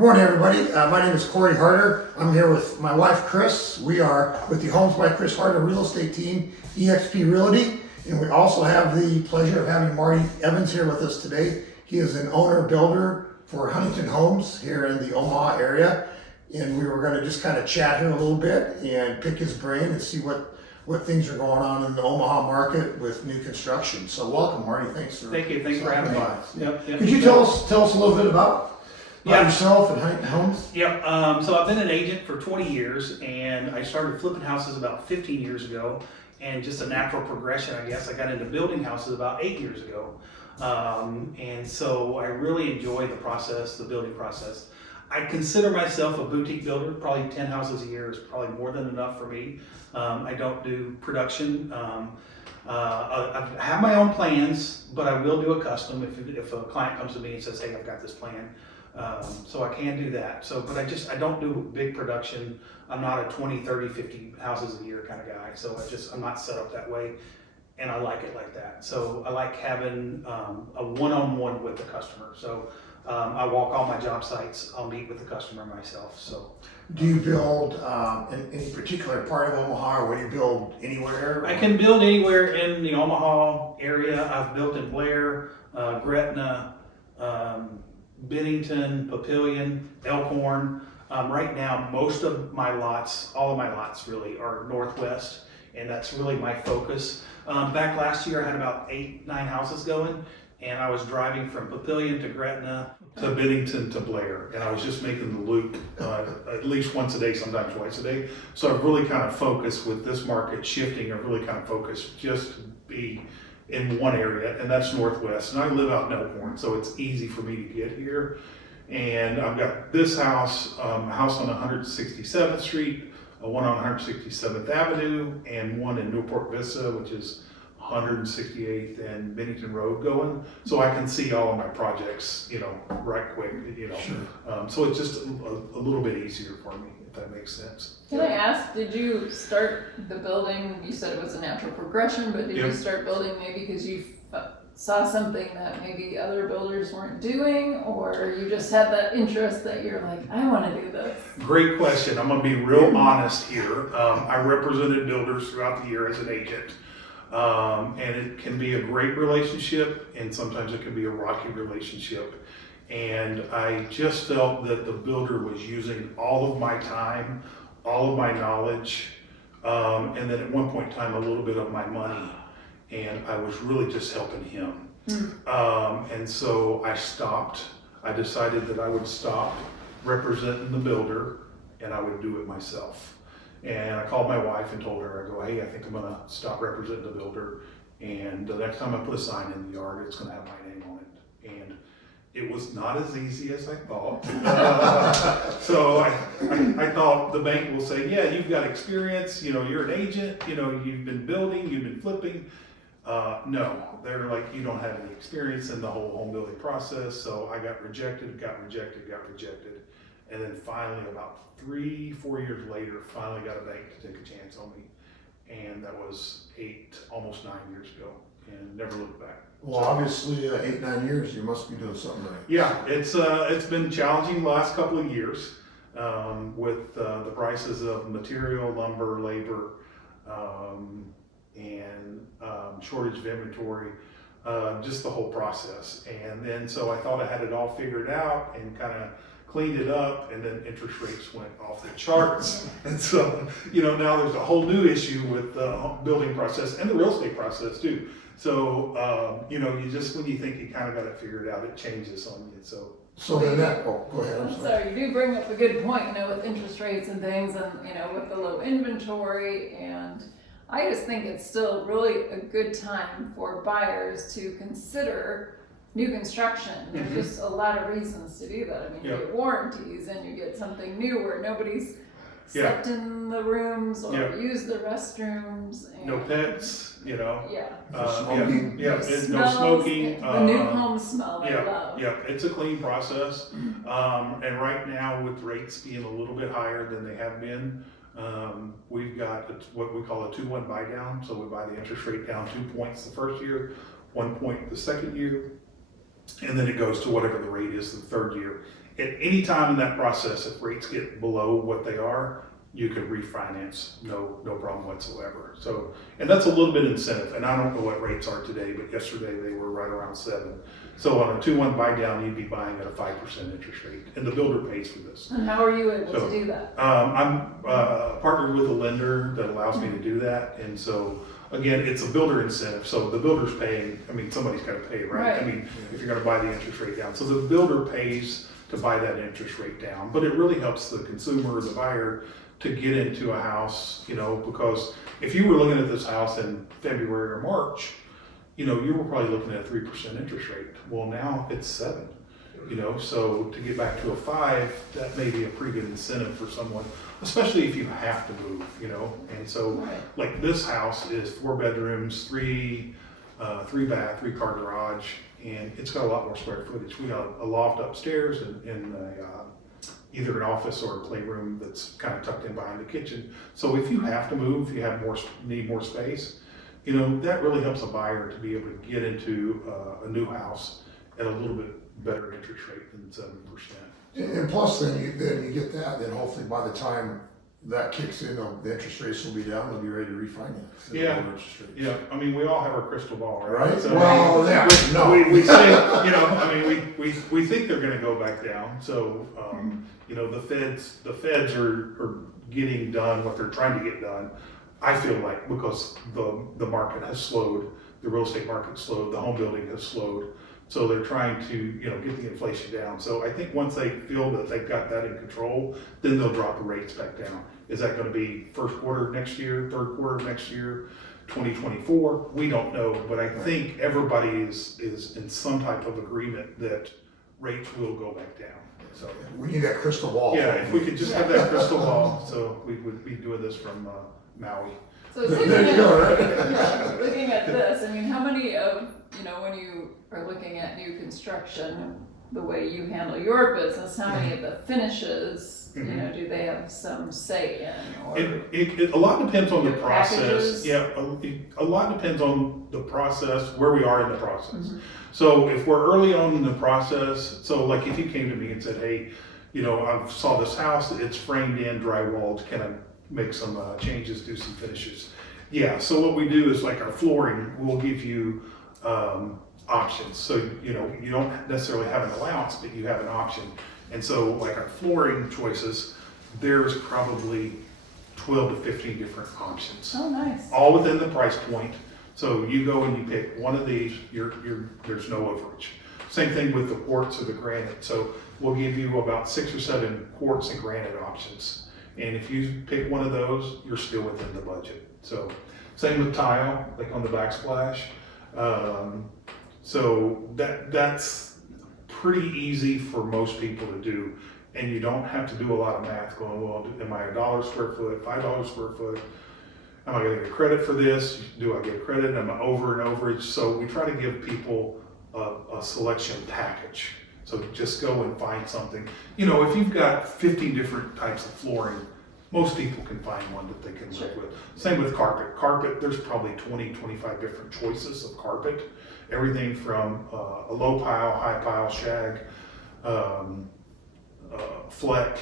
Good morning, everybody. My name is Cory Harter. I'm here with my wife, Chris. We are with the Homes by Chris Harter real estate team, eXp Realty. And we also have the pleasure of having Marty Evans here with us today. He is an owner builder for Huntington Homes here in the Omaha area. And we were going to just kind of chat here a little bit and pick his brain and see what things are going on in the Omaha market with new construction. So welcome, Marty. Thanks for having me. Yep. Could you tell us a little bit about yourself and Huntington Homes? Yep. So I've been an agent for 20 years, and I started flipping houses about 15 years ago. And just a natural progression, I guess, I got into building houses about 8 years ago. And so I really enjoy the process, the building process. I consider myself a boutique builder. Probably 10 houses a year is probably more than enough for me. I don't do production. I have my own plans, but I will do a custom if a client comes to me and says, hey, I've got this plan. So I can do that. So, but I don't do big production. I'm not a 20, 30, 50 houses a year kind of guy. So I'm not set up that way, and I like it like that. So I like having a one-on-one with the customer. So I walk all my job sites. I'll meet with the customer myself. So. Do you build in any particular part of Omaha, or do you build anywhere? I can build anywhere in the Omaha area. I've built in Blair, Gretna, Bennington, Papillion, Elkhorn. Right now, most of my lots, all of my lots really, are northwest, and that's really my focus. Back last year, I had about 8, 9 houses going, and I was driving from Papillion to Gretna to Bennington to Blair, and I was just making the loop at least once a day, sometimes twice a day. So I've really kind of focused with this market shifting. I've really kind of focused just to be in one area, and that's northwest. And I live out in Elkhorn, so it's easy for me to get here. And I've got this house, a house on 167th Street, one on 167th Avenue, and one in Newport Vista, which is 168th and Bennington Road going. So I can see all of my projects, right quick, Sure. So it's just a little bit easier for me, if that makes sense. Can I ask, did you start the building, you said it was a natural progression, but did you start building maybe because you saw something that maybe other builders weren't doing, or you just had that interest that you're like, I want to do this? Great question. I'm going to be real honest here. I represented builders throughout the year as an agent. And it can be a great relationship, and sometimes it can be a rocky relationship. And I just felt that the builder was using all of my time, all of my knowledge, and then at one point in time, a little bit of my money. And I was really just helping him. And so I stopped. I decided that I would stop representing the builder, and I would do it myself. And I called my wife and told her, I go, hey, I think I'm going to stop representing the builder. And the next time I put a sign in the yard, it's going to have my name on it. And it was not as easy as I thought. So I thought the bank will say, yeah, you've got experience. You're an agent. You've been building, you've been flipping. No, they're like, you don't have any experience in the whole home building process. So I got rejected. And then finally, about 3-4 years later, finally got a bank to take a chance on me. And that was almost 9 years ago, and never looked back. Well, obviously, 8-9 years, you must be doing something right. Yeah, it's been challenging the last couple of years with the prices of material, lumber, labor, and shortage of inventory, just the whole process. And then so I thought I had it all figured out and kind of cleaned it up, and then interest rates went off the charts. And so, now there's a whole new issue with the building process and the real estate process too. So, you just, when you think you kind of got it figured out, it changes on you. So then go ahead. I'm sorry, you do bring up a good point, with interest rates and things, and, with the low inventory. And I just think it's still really a good time for buyers to consider new construction. There's just a lot of reasons to do that. I mean, you get warranties, and you get something new where nobody's slept in the rooms or used the restrooms. And no pets, Smoking. No smoking. The new home smell I love. Yeah, it's a clean process. And right now, with rates being a little bit higher than they have been, we've got what we call a 2-1 buy down. So we buy the interest rate down 2 points the first year, 1 point the second year, and then it goes to whatever the rate is the third year. at any time in that process, if rates get below what they are, you can refinance, no problem whatsoever. So, and that's a little bit incentive, and I don't know what rates are today, but yesterday they were right around 7. So on a 2-1 buy down, you'd be buying at a 5% interest rate, and the builder pays for this. And how are you able to do that? I'm partnered with a lender that allows me to do that, and so again, it's a builder incentive. So the builder's paying. I mean, somebody's got to pay, right? I mean, if you're going to buy the interest rate down, so the builder pays to buy that interest rate down, but it really helps the consumer or the buyer to get into a house, because if you were looking at this house in February or March, you were probably looking at a 3% interest rate. Well, now it's 7, so to get back to a 5, that may be a pretty good incentive for someone, especially if you have to move, and so like this house is 4 bedrooms, 3 bath, 3-car garage, and it's got a lot more square footage. We got a loft upstairs and either an office or a playroom that's kind of tucked in behind the kitchen. So if you have to move, you have need more space, that really helps a buyer to be able to get into a new house at a little bit better interest rate than 7%. And plus, then you get that. Then hopefully, by the time that kicks in, the interest rates will be down. They'll be ready to refinance. Yeah, yeah. I mean, we all have our crystal ball, right? Right. So Well, yeah. No. we say, I mean, we think they're going to go back down. So, the feds are getting done what they're trying to get done. I feel like because the market has slowed, the real estate market slowed, the home building has slowed. So they're trying to, get the inflation down. So I think once they feel that they've got that in control, then they'll drop the rates back down. Is that going to be first quarter next year, third quarter next year, 2024? We don't know, but I think everybody is in some type of agreement that rates will go back down. So We need that crystal ball. yeah, if we could just have that crystal ball, so we would be doing this from Maui. So There you go, right? looking at this, I mean, how many of, when you are looking at new construction, the way you handle your business, how many of the finishes, do they have some say in? Or It a lot depends on the process. packages? Yeah, a lot depends on the process, where we are in the process. So if we're early on in the process, so like if you came to me and said, hey, I saw this house, it's framed in, drywalled, can I make some changes, do some finishes? Yeah, so what we do is like our flooring, we'll give you options. So, you don't necessarily have an allowance, but you have an option. And so like our flooring choices, there's probably 12 to 15 different options. Oh, nice. All within the price point. So you go and you pick one of these, there's no overage. Same thing with the quartz or the granite. So we'll give you about 6 or 7 quartz and granite options. And if you pick one of those, you're still within the budget. So same with tile, like on the backsplash. So that's pretty easy for most people to do. And you don't have to do a lot of math going, well, am I $1 square foot, $5 square foot? Am I going to get credit for this? Do I get credit? Am I over and overage? So we try to give people a selection package. So just go and find something. If you've got 50 different types of flooring, most people can find one that they can live with. Same with carpet. Carpet, there's probably 20, 25 different choices of carpet. Everything from a low pile, high pile, shag, fleck,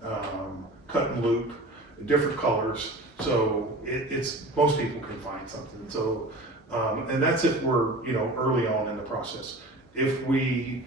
cut and loop, different colors. So it's most people can find something. So and that's if we're early on in the process. If we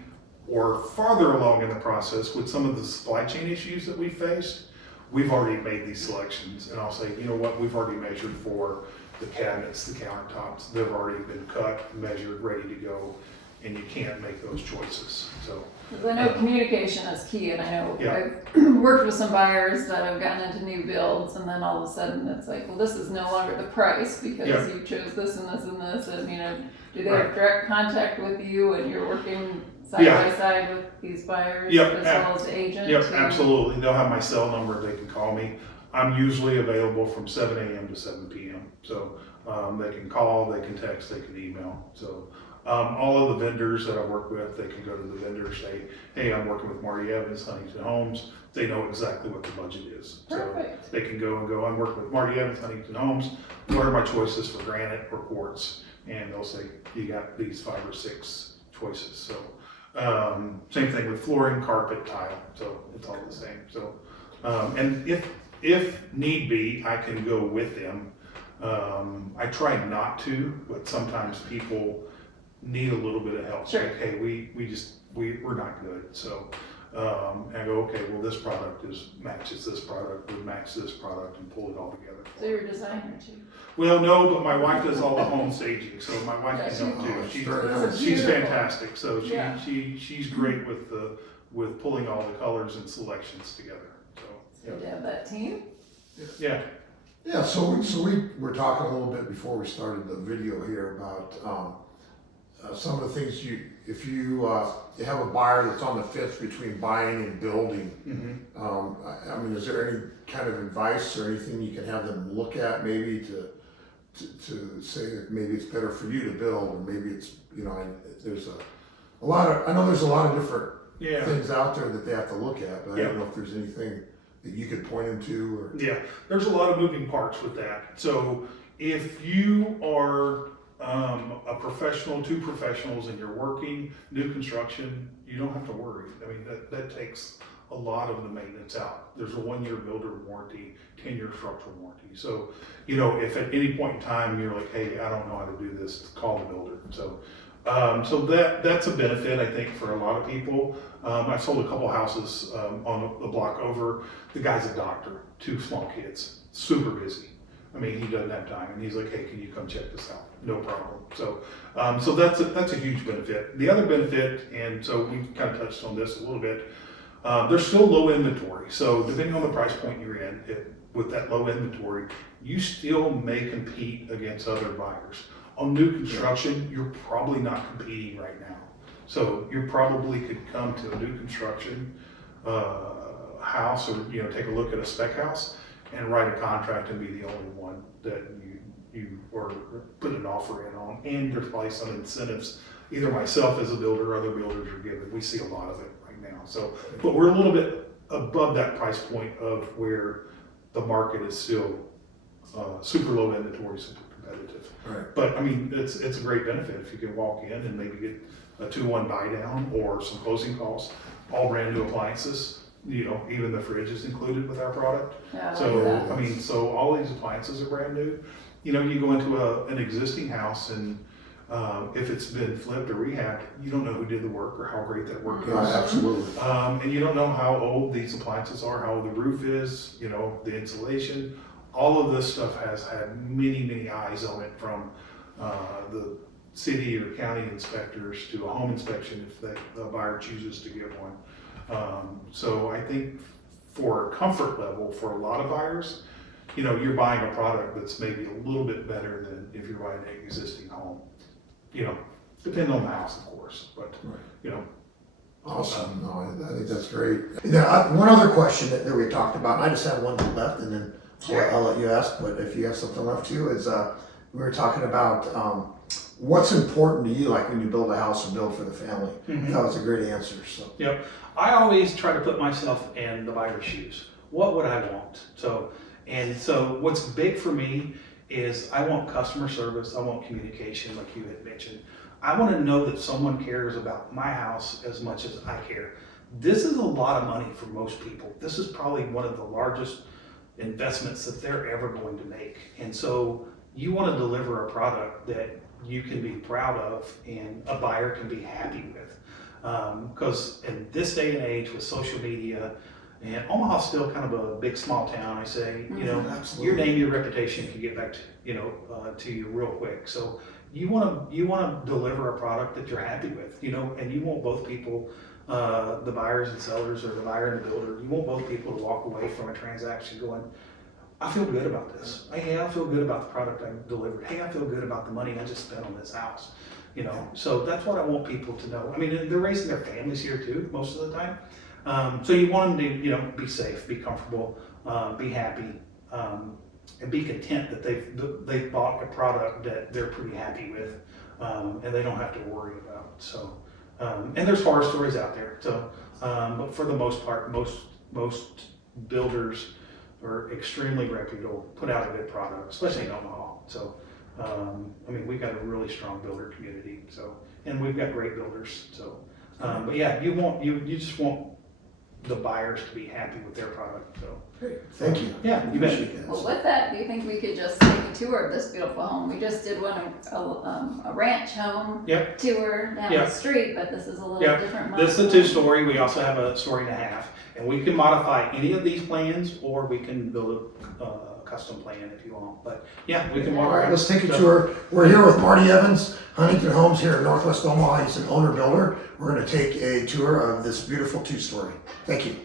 or farther along in the process with some of the supply chain issues that we faced, we've already made these selections, and I'll say, we've already measured for the cabinets, the countertops. They've already been cut, measured, ready to go, and you can't make those choices. So. I know communication is key, and I know Yeah. I've worked with some buyers that have gotten into new builds, and then all of a sudden it's like, well, this is no longer the price because you chose this and this and this, and do they have direct contact with you, and you're working side by side with these buyers as well as the agent? Yep, absolutely. They'll have my cell number. They can call me. I'm usually available from 7 a.m. to 7 p.m. So they can call, they can text, they can email. So all of the vendors that I work with, they can go to the vendor, say, hey, I'm working with Marty Evans, Huntington Homes. They know exactly what the budget is. Perfect. So they can go and go, I'm working with Marty Evans, Huntington Homes. What are my choices for granite or quartz? And they'll say, you got these 5 or 6 choices. So Same thing with flooring, carpet, tile, so it's all the same. So, and if need be, I can go with them. I try not to, but sometimes people need a little bit of help. Sure. Like, hey, we're not good. So, and I go, okay, well, this product matches this product, would match this product, and pull it all together. So you're a designer too? Well, no, but my wife does all the home staging, so my wife Yes, can help you do. too. She's Beautiful. fantastic. So Yeah. she's great with pulling all the colors and selections together. So So you have that team? yeah. Yeah, so we were talking a little bit before we started the video here about some of the things if you have a buyer that's on the fence between buying and building. Mm-hmm. I mean, is there any kind of advice or anything you can have them look at maybe to say that maybe it's better for you to build, or maybe it's, there's a lot of, I know there's a lot of different Yeah. things out there that they have to look at, but I Yeah. don't know if there's anything that you could point them to, or. Yeah, there's a lot of moving parts with that. So if you are a professional, two professionals, and you're working new construction, you don't have to worry. I mean, that takes a lot of the maintenance out. There's a 1-year builder warranty, 10-year structural warranty. So, if at any point in time you're like, hey, I don't know how to do this, call the builder. So, that's a benefit, I think, for a lot of people. I've sold a couple houses on the block over. The guy's a doctor, 2 small kids, super busy. I mean, he doesn't have time, and he's like, "Hey, can you come check this out?" No problem. So, so that's a huge benefit. The other benefit, and so we kind of touched on this a little bit. There's still low inventory, so depending on the price point you're in, with that low inventory, you still may compete against other buyers. On new construction, you're probably not competing right now. So you probably could come to a new construction house, or take a look at a spec house and write a contract and be the only one that you or put an offer in on. And there's probably some incentives, either myself as a builder or other builders are given. We see a lot of it right now. So, but we're a little bit above that price point of where the market is still super low inventory, super competitive. Right. But I mean, it's a great benefit if you can walk in and maybe get a 2-1 buy down or some closing costs, all brand new appliances. Even the fridge is included with our product. Yeah, I like So, that. I mean, so all these appliances are brand new. You go into an existing house, and if it's been flipped or rehabbed, you don't know who did the work or how great that work is. Right, absolutely. And you don't know how old these appliances are, how old the roof is, the insulation. All of this stuff has had many, many eyes on it, from the city or county inspectors to a home inspection if the buyer chooses to give one. So I think for comfort level, for a lot of buyers, you're buying a product that's maybe a little bit better than if you're buying an existing home. Depending on the house, of course, but Awesome. No, I think that's great. Yeah, one other question that we talked about, and I just have one left, and then I'll let you ask, but if you have something left too, is we were talking about what's important to you, like when you build a house and build for the family. Mm-hmm. That was a great answer. So. Yep. I always try to put myself in the buyer's shoes. What would I want? So what's big for me is I want customer service. I want communication, like you had mentioned. I want to know that someone cares about my house as much as I care. This is a lot of money for most people. This is probably one of the largest investments that they're ever going to make. And so you want to deliver a product that you can be proud of and a buyer can be happy with. Because in this day and age with social media, and Omaha's still kind of a big small town, I say, Absolutely. your name, your reputation can get back to you real quick. So you want to deliver a product that you're happy with, and you want both people, the buyers and sellers, or the buyer and the builder, you want both people to walk away from a transaction going, I feel good about this. Hey, I feel good about the product I delivered. Hey, I feel good about the money I just spent on this house. So that's what I want people to know. I mean, they're raising their families here too, most of the time. So you want them to, be safe, be comfortable, be happy, and be content that they've bought a product that they're pretty happy with, and they don't have to worry about. So, and there's horror stories out there. So, but for the most part, most builders are extremely reputable, put out a good product, especially in Omaha. So, I mean, we've got a really strong builder community. So, and we've got great builders. So, But yeah, you just want the buyers to be happy with their product, so. Great, thank you. Yeah, you bet. Appreciate that. Well, with that, do you think we could just take a tour of this beautiful home? We just did a ranch home Yep. tour down Yep. the street, but this is a little Yep. different. This is a model. 2-story, we also have a story and a half, and we can modify any of these plans, or we can build a custom plan if you want, but yeah, we can All modify. right, let's take a tour. We're here with Marty Evans, Huntington Homes here in Northwest Omaha. He's an owner builder. We're gonna take a tour of this beautiful 2-story. Thank you.